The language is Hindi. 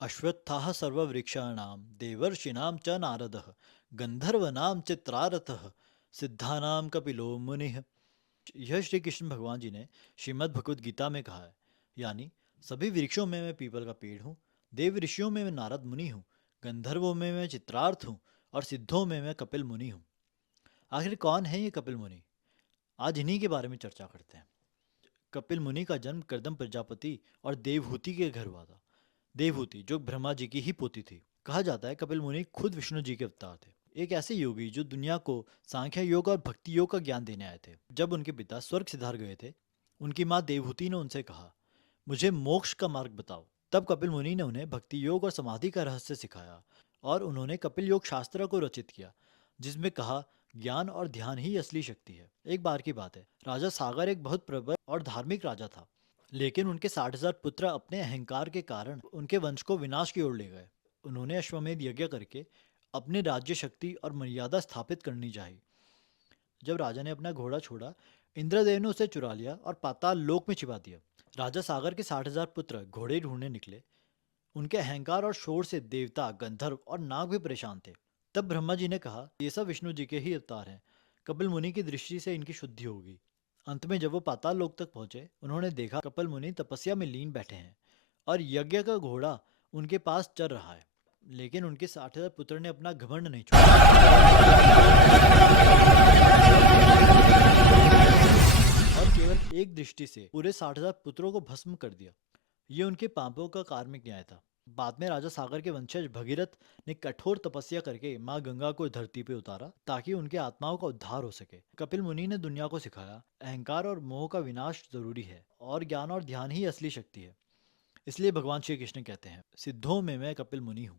अश्वत्थाः सर्ववृक्षाणां देवर्षिणां च नारदः गंधर्वनां चित्रारथः सिद्धानां कपिलो मुनिः। यह श्री कृष्ण भगवान जी ने श्रीमद् भगवद गीता में कहा है। यानी सभी वृक्षों में मैं पीपल का पेड़ हूँ, देव ऋषियों में मैं नारद मुनि हूँ, गंधर्वों में मैं चित्रार्थ हूँ और सिद्धों में मैं कपिल मुनि हूँ। आखिर कौन है ये कपिल मुनि? आज इन्हीं के बारे में चर्चा करते हैं। कपिल मुनि का जन्म कर्दम प्रजापति और देवहूति के घर हुआ था। देवहूति जो ब्रह्मा जी की ही पोती थी। कहा जाता है कपिल मुनि खुद विष्णु जी के अवतार थे, एक ऐसे योगी जो दुनिया को सांख्य योग और भक्ति योग का ज्ञान देने आए थे। जब उनके पिता स्वर्ग सिधार गए थे, उनकी माँ देवहूति ने उनसे कहा, मुझे मोक्ष का मार्ग बताओ। तब कपिल मुनि ने उन्हें भक्ति योग और समाधि का रहस्य सिखाया और उन्होंने कपिल योग शास्त्र को रचित किया, जिसमें कहा ज्ञान और ध्यान ही असली शक्ति है। एक बार की बात है, राजा सागर एक बहुत प्रबल और धार्मिक राजा था, लेकिन उनके 60,000 पुत्र अपने अहंकार के कारण उनके वंश को विनाश की ओर ले गए। उन्होंने अश्वमेध यज्ञ करके अपनी राज्य शक्ति और मर्यादा स्थापित करनी चाहिए। जब राजा ने अपना घोड़ा छोड़ा, इंद्रदेव ने उसे चुरा लिया और पाताल लोक में छिपा दिया। राजा सागर के 60,000 पुत्र घोड़े ढूंढने निकले। उनके अहंकार और शोर से देवता, गंधर्व और नाग भी परेशान थे। तब ब्रह्मा जी ने कहा, ये सब विष्णु जी के ही अवतार हैं। कपिल मुनि की दृष्टि से इनकी शुद्धि होगी। अंत में जब वो पाताल लोक तक पहुंचे, उन्होंने देखा कपिल मुनि तपस्या में लीन बैठे हैं और यज्ञ का घोड़ा उनके पास चल रहा है। लेकिन उनके 60,000 पुत्र ने अपना घमंड नहीं छोड़ा और केवल एक दृष्टि से पूरे 60,000 पुत्रों को भस्म कर दिया। ये उनके पापों का कार्मिक न्याय था। बाद में राजा सागर के वंशज भगीरथ ने कठोर तपस्या करके माँ गंगा को धरती पे उतारा ताकि उनके आत्माओं का उद्धार हो सके। कपिल मुनि ने दुनिया को सिखाया, अहंकार और मोह का विनाश जरूरी है और ज्ञान और ध्यान ही असली शक्ति है। इसलिए भगवान श्री कृष्ण कहते हैं, सिद्धों में मैं कपिल मुनि हूँ।